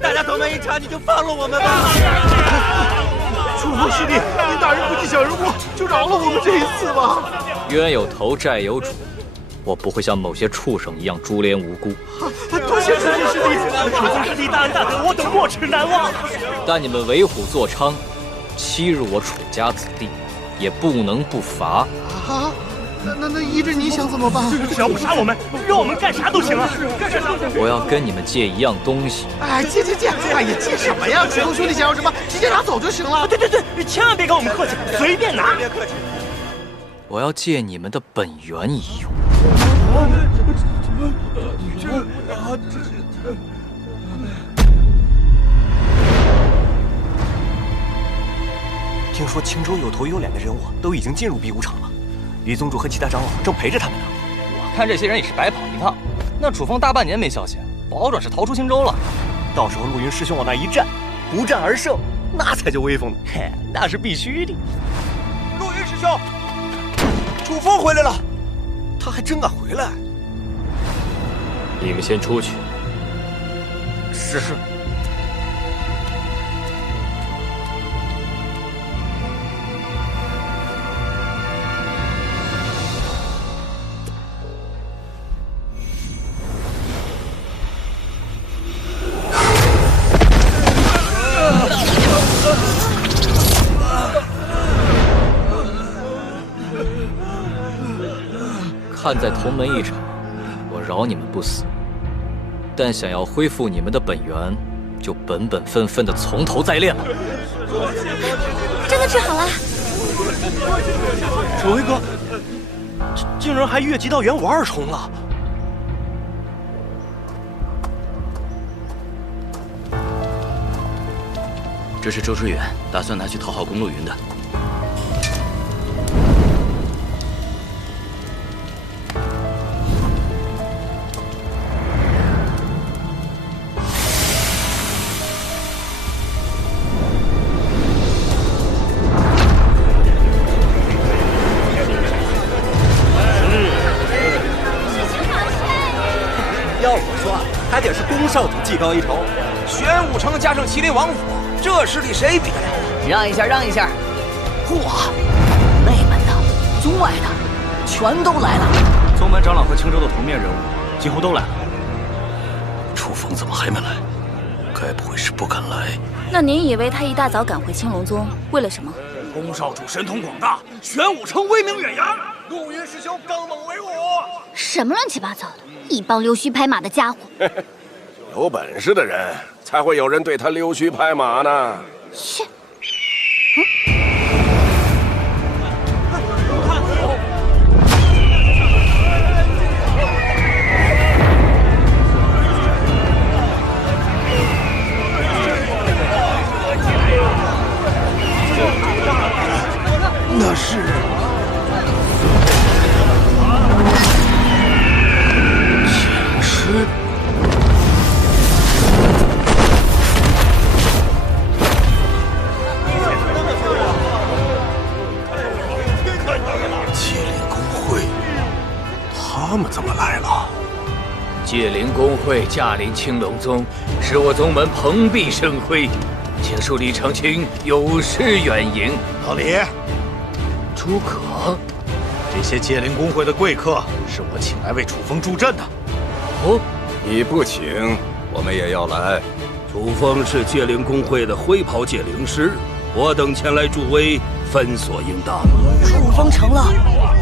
大家同门一场，你就放了我们吧。楚风师弟，您大人不计小人过，就饶了我们这一次吧。冤有头，债有主，我不会像某些畜生一样株连无辜。多谢楚风师弟，楚风师弟大恩大德，我等没齿难忘。但你们为虎作伥，欺辱我楚家子弟，也不能不罚。啊，那依着你想怎么办？只要不杀我们，让我们干啥都行啊！干啥？我要跟你们借一样东西。哎，借！哎呀，借什么呀？楚风兄弟想要什么，直接拿走就行了。对，千万别跟我们客气，随便拿。别客气。我要借你们的本源一用。听说青州有头有脸的人物都已经进入比武场了，于宗主和其他长老正陪着他们呢。我看这些人也是白跑一趟。那楚风大半年没消息，保准是逃出青州了。到时候陆云师兄往那一站，不战而胜，那才叫威风呢。嘿，那是必须的。陆云师兄，楚风回来了，他还真敢回来。你们先出去。是。看在同门一场，我饶你们不死。但想要恢复你们的本源，就本本分分的从头再练了。真的治好了！楚威哥，竟然还越级到元武2重了！这是周知远打算拿去讨好公路云的。还得是宫少主技高一筹，玄武城加上麒麟王府，这实力谁比得了？让一下，让一下！嚯，内门的、宗外的，全都来了。宗门长老和青州的头面人物几乎都来了。楚风怎么还没来？该不会是不敢来？那您以为他一大早赶回青龙宗，为了什么？宫少主神通广大，玄武城威名远扬。陆云师兄刚猛为我，什么乱七八糟的，一帮溜须拍马的家伙！有本事的人才会有人对他溜须拍马呢。切！那是剑师。戒灵公会，他们怎么来了？戒灵公会驾临青龙宗，使我宗门蓬荜生辉。请恕李长青有失远迎。老李，诸葛，这些戒灵公会的贵客是我请来为楚风助阵的。哦，你不请，我们也要来。楚风是戒灵公会的灰袍戒灵师，我等前来助威，分所应当。楚风成了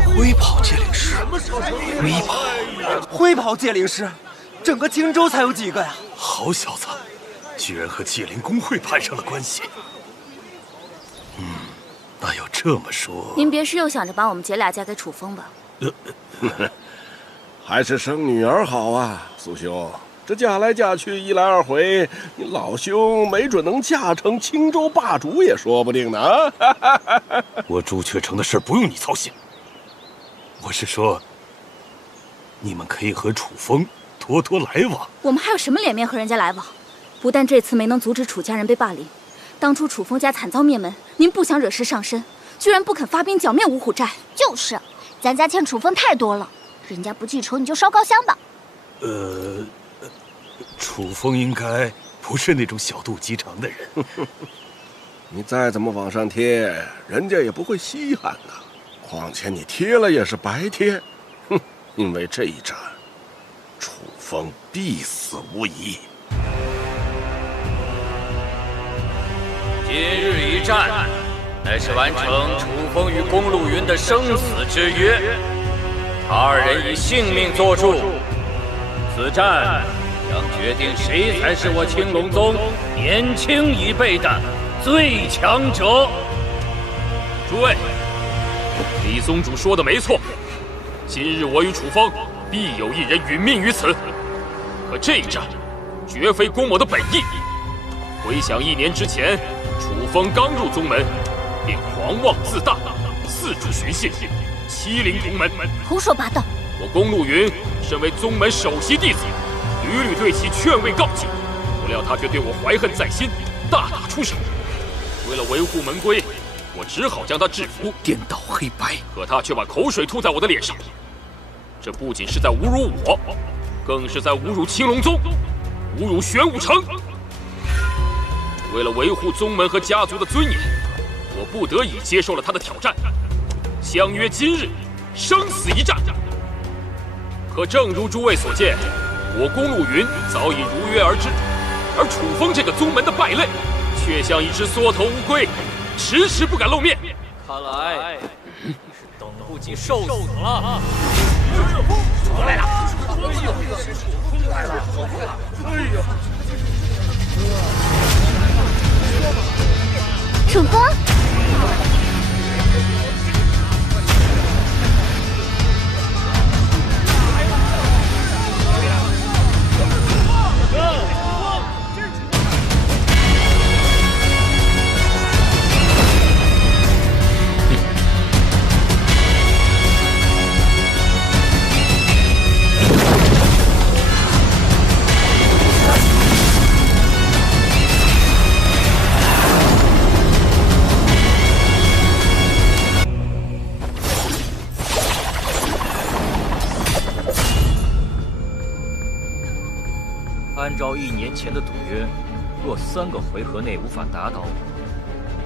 灰袍戒灵师，灰袍戒灵师，整个荆州才有几个呀？好小子，居然和戒灵公会攀上了关系。那要这么说，您别是又想着把我们姐俩嫁给楚风吧？还是生女儿好啊，苏兄。这嫁来嫁去，一来二回，你老兄没准能嫁成青州霸主也说不定呢啊！我朱雀城的事不用你操心。我是说，你们可以和楚风多多来往。我们还有什么脸面和人家来往？不但这次没能阻止楚家人被霸凌，当初楚风家惨遭灭门，您不想惹事上身，居然不肯发兵剿灭五虎寨。就是，咱家欠楚风太多了，人家不记仇你就烧高香吧。楚风应该不是那种小肚鸡肠的人。你再怎么往上贴，人家也不会稀罕的。况且你贴了也是白贴。哼，因为这一战，楚风必死无疑。今日一战，乃是完成楚风与公路云的生死之约。他二人以性命作注，此战将决定谁才是我青龙宗年轻一辈的最强者。诸位，李宗主说的没错，今日我与楚风必有一人殒命于此。可这一战，绝非公某的本意。回想1年之前，楚风刚入宗门，便狂妄自大，四处寻衅，欺凌同门。胡说八道！我公路云身为宗门首席弟子，屡屡对其劝慰告诫，不料他却对我怀恨在心，大打出手。为了维护门规，我只好将他制服，颠倒黑白。可他却把口水吐在我的脸上，这不仅是在侮辱我，更是在侮辱青龙宗，侮辱玄武城。为了维护宗门和家族的尊严，我不得已接受了他的挑战，相约今日生死一战。可正如诸位所见，我公路云早已如约而至，而楚风这个宗门的败类，却像一只缩头乌龟，迟迟不敢露面。看来你是等不及受死了。出来了！来了！哎呦！楚风，按照1年前的赌约，若3个回合内无法打倒我，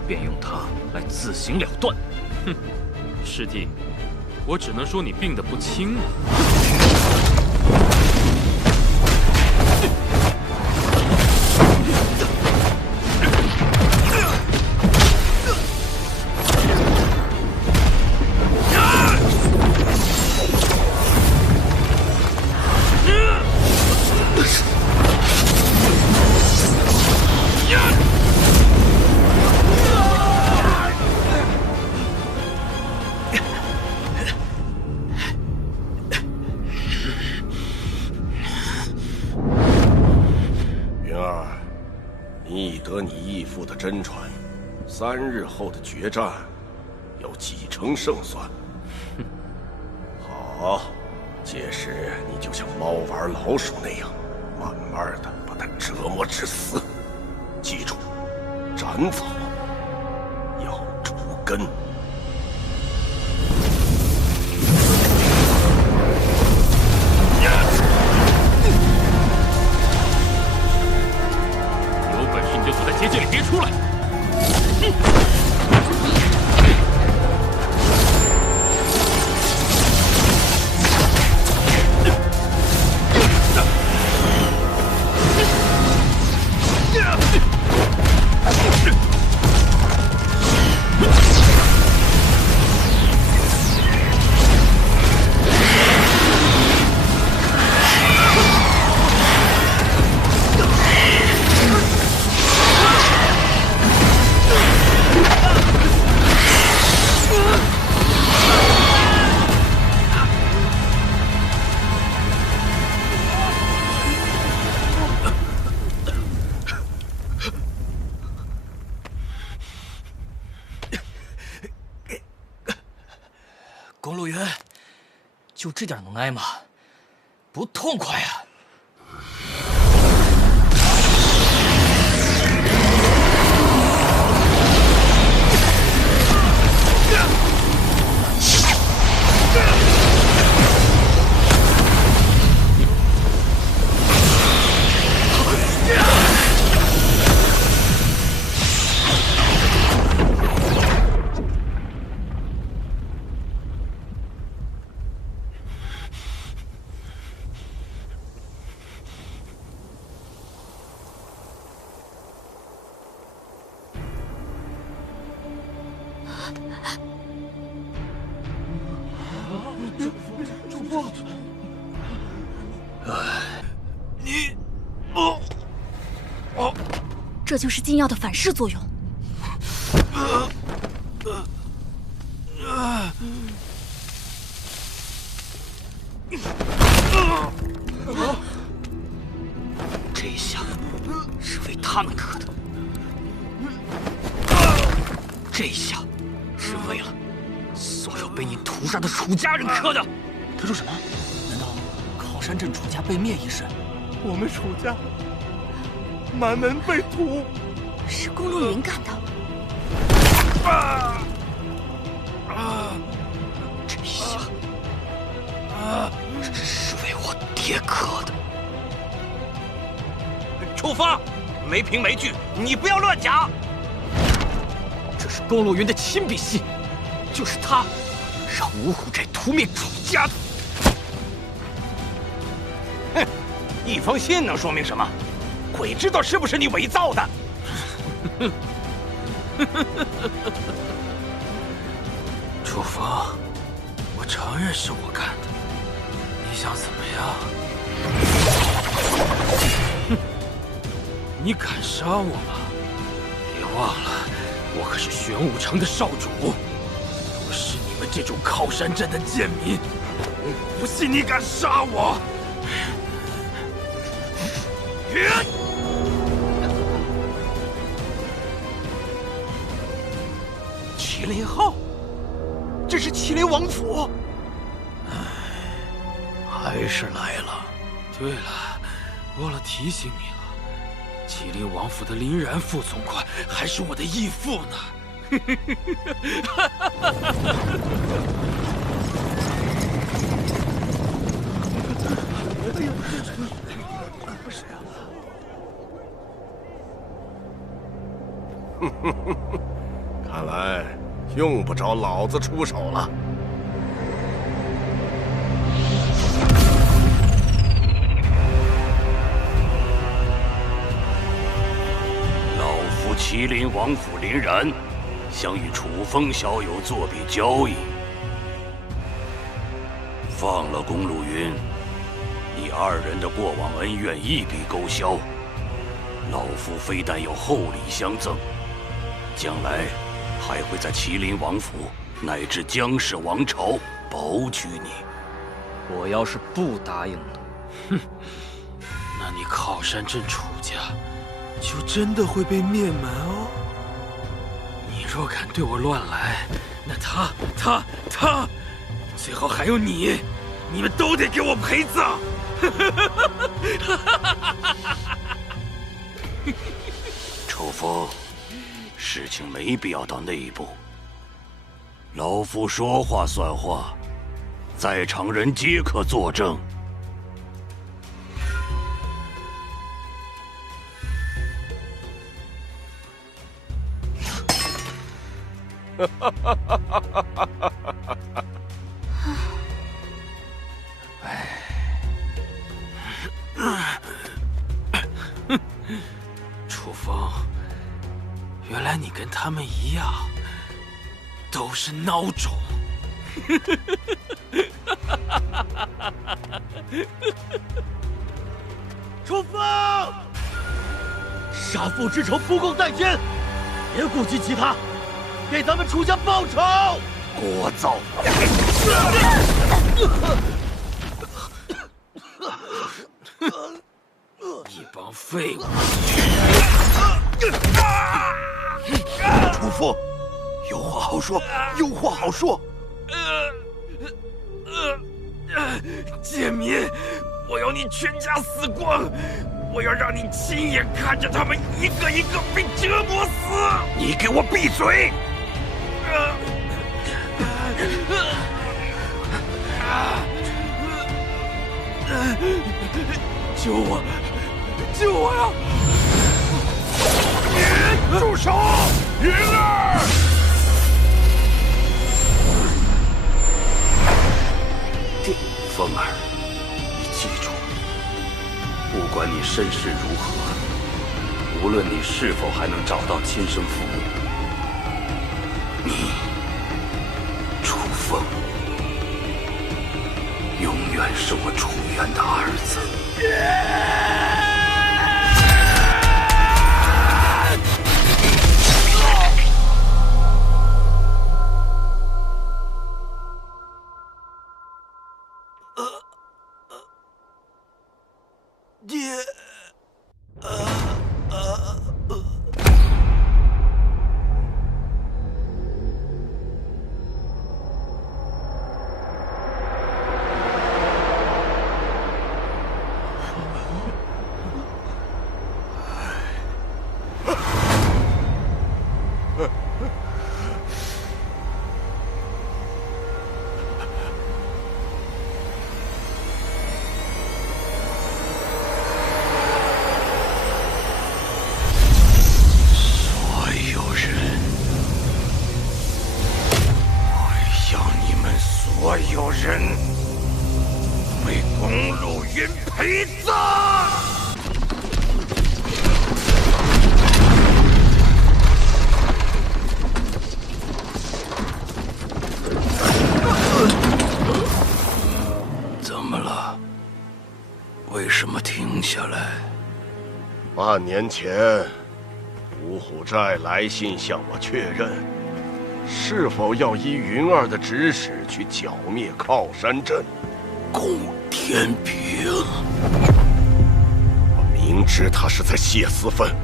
便用它来自行了断。哼，师弟，我只能说你病得不轻了。真传，3日后的决战有几成胜算？好，届时你就像猫玩老鼠那样，慢慢的把它折磨致死。记住，斩草要除根。有本事你就躲在结界里，别出来！公路云，就这点能耐吗？不痛快啊！主父，你，这就是禁药的反噬作用。这一下是为他们磕的，这一下是为了所有被你屠杀的楚家人磕的。他说什么？难道靠山镇楚家被灭一事？我们楚家满门被屠，是公路云干的。这一下是为我爹磕的。楚风，没凭没据，你不要乱讲。这是公路云的亲笔信，就是他让五虎寨屠灭楚家的。哼，一封信能说明什么？鬼知道是不是你伪造的？楚风，我承认是我干的，你想怎么样？哼，你敢杀我吗？别忘了，我可是玄武城的少主，我是你们这种靠山镇的贱民，我不信你敢杀我！麒麟号，这是麒麟王府。还是来了。对了，忘了提醒你了，麒麟王府的林然副总管还是我的义父呢。看来用不着老子出手了。老夫麒麟王府林然，想与楚风小友做笔交易。放了公路云，你二人的过往恩怨一笔勾销。老夫非但有厚礼相赠，将来还会在麒麟王府乃至江氏王朝保举你。我要是不答应呢？哼，那你靠山镇楚家就真的会被灭门哦。你若敢对我乱来，那他，最后还有你，你们都得给我陪葬。楚风，事情没必要到那一步。老夫说话算话，在场人皆可作证。楚风，原来你跟他们一样，都是孬种。楚风，杀父之仇不共戴天，别顾及其他，给咱们楚家报仇！聒噪！一帮废物！楚父，有话好说，有话好说。贱民，我要你全家死光！我要让你亲眼看着他们一个一个被折磨死！你给我闭嘴！救我！救我呀！住手！云儿！风儿，你记住，不管你身世如何，无论你是否还能找到亲生父母，你远是我楚渊的儿子。爹，所有人为公路云陪葬！怎么了？为什么停下来？半年前，五虎寨来信向我确认。 是否要依云儿的指使去剿灭靠山镇？宫天平，我明知他是在泄私愤，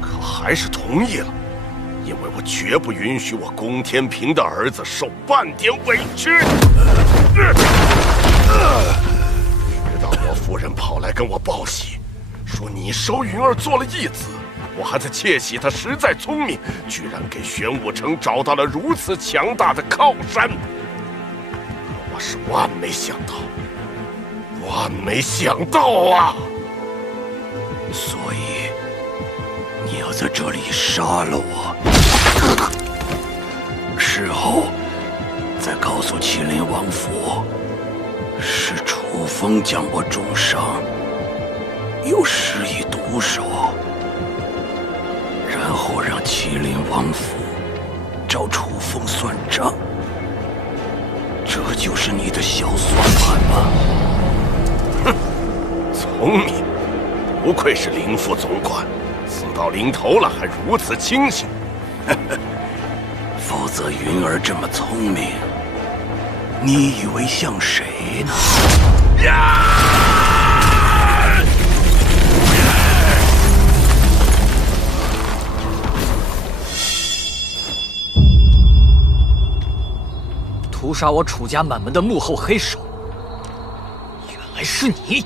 可还是同意了，因为我绝不允许我宫天平的儿子受半点委屈。直到我夫人跑来跟我报喜，说你收云儿做了义子。 我还在窃喜，他实在聪明，居然给玄武城找到了如此强大的靠山。我是万没想到，万没想到啊！所以你要在这里杀了我，事后再告诉麒麟王府，是楚风将我重伤，又施以毒手。 然后让麒麟王府找楚风算账，这就是你的小算盘吧？哼，聪明，不愧是灵副总管，死到临头了还如此清醒。否则云儿这么聪明，你以为像谁呢？屠杀我楚家满门的幕后黑手，原来是你！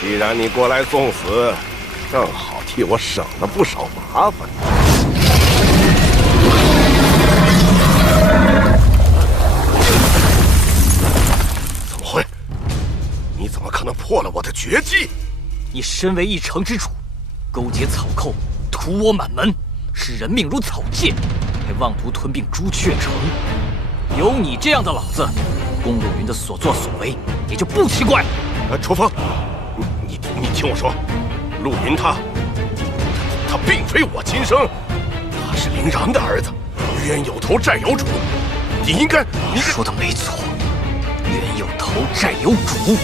既然你过来送死，正好替我省了不少麻烦。怎么会？你怎么可能破了我的绝技？你身为一城之主。 勾结草寇，屠我满门，视人命如草芥，还妄图吞并朱雀城。有你这样的老子，公路云的所作所为也就不奇怪了。楚风，你听我说，陆云他并非我亲生，他是林然的儿子，冤有头债有主。你应该，你说的没错，冤有头债有主。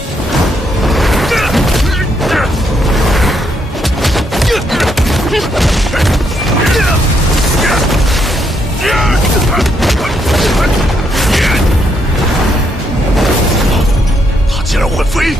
他竟然会飞！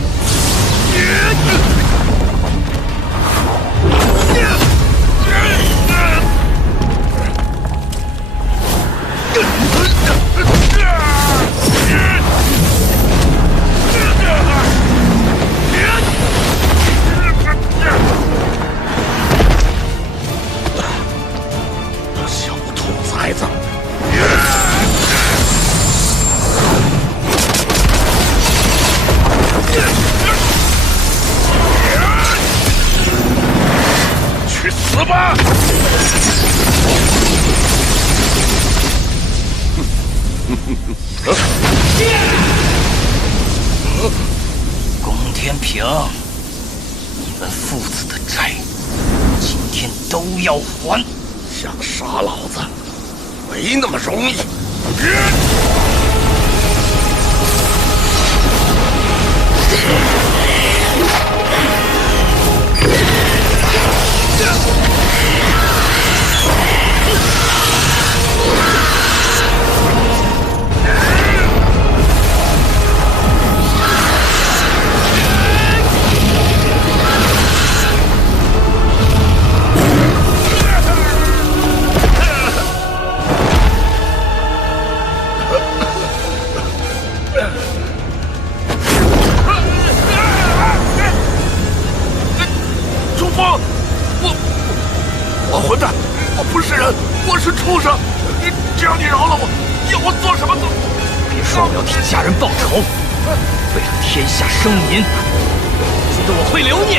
去死吧！宫天平，你们父子的债，今天都要还！想杀老子，没那么容易。我混蛋！我不是人，我是畜生！只要你饶了我，要我做什么都……别说我要替家人报仇，为了天下生民，觉得我会留你？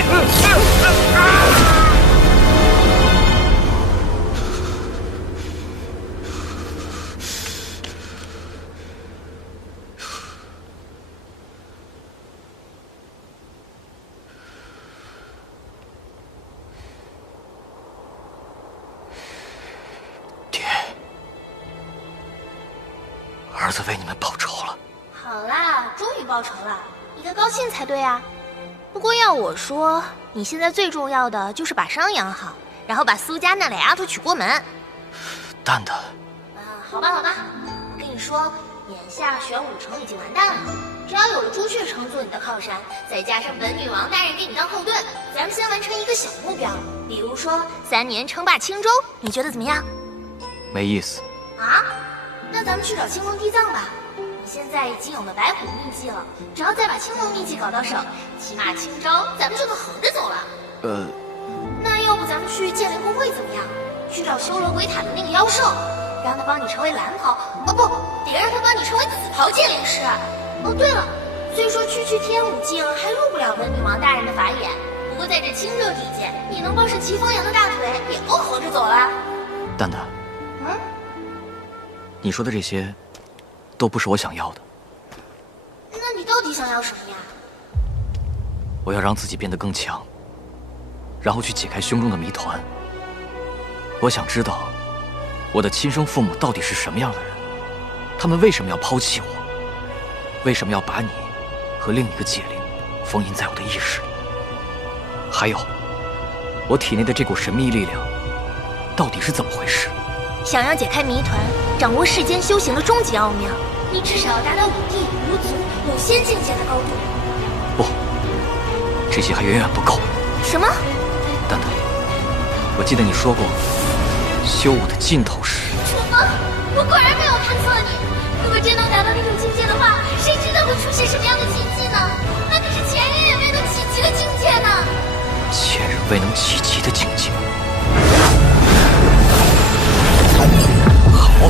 儿子为你们报仇了。好啦，终于报仇了，应该高兴才对啊。不过要我说，你现在最重要的就是把伤养好，然后把苏家那俩丫头娶过门。蛋蛋，好吧，我跟你说，眼下玄武城已经完蛋了。只要有了朱雀城做你的靠山，再加上本女王大人给你当后盾，咱们先完成一个小目标，比如说3年称霸青州，你觉得怎么样？没意思。啊？那咱们去找青龙地藏吧。你现在已经有了白虎秘籍了，只要再把青龙秘籍搞到手，起码青州咱们就能横着走了。那要不咱们去剑灵公会怎么样？去找修罗鬼塔的那个妖兽，让他帮你成为蓝袍，哦不，得让他帮你成为紫袍剑灵师。哦对了，虽说区天武境还入不了本女王大人的法眼，不过在这青州地界，你能抱上齐风阳的大腿，也够横着走了。蛋蛋，你说的这些，都不是我想要的。那你到底想要什么呀？我要让自己变得更强，然后去解开胸中的谜团。我想知道，我的亲生父母到底是什么样的人，他们为什么要抛弃我，为什么要把你和另一个解灵封印在我的意识里？还有，我体内的这股神秘力量，到底是怎么回事？想要解开谜团，掌握世间修行的终极奥妙，你至少要达到5帝、5祖、5仙境界的高度。不，这些还远远不够。什么？蛋蛋，我记得你说过，修武的尽头是……楚风，我果然没有看错你。如果真能达到那种境界的话，谁知道会出现什么样的奇迹呢？那可是前人也未能企及的境界呢。前人未能企及的境界。好，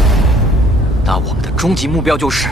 那我们的终极目标就是